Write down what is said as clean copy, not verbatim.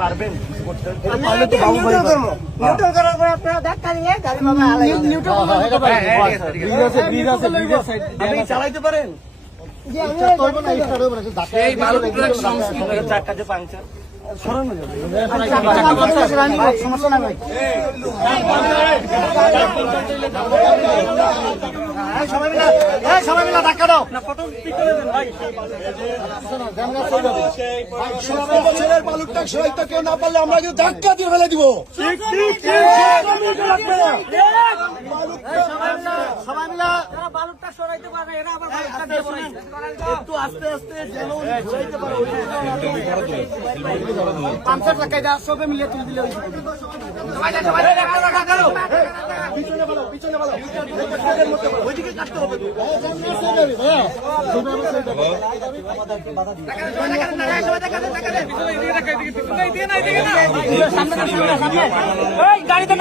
পারবেন করতে? নিউট্রাল করার পরে আপনারা ধাক্কা দিয়ে গাড়ি বাবা আপনি চালাইতে পারেন? এই বালক ট্রাক সংস্কৃতি চারটা যে পাংচার সরানো যাবে। সমস্যা না ভাই। সবাই মিলে ধাক্কা দাও। বছরের বালুকটা সহায়তা কেউ না পারলে আমরা কিন্তু ধাক্কা দিয়ে ফেলে দিব। সবাই মিলে বালুকটা সরাইতে পারে এরা আবার বালুকটা দিয়ে বলাইছে। একটু আস্তে আস্তে যেন ঘুরাইতে পারো। পাঁচশো টাকা দেওয়া সবে মিলিয়ে তুলে দিলে ওইদিকে কাটতে হবে তো। গাড়িতে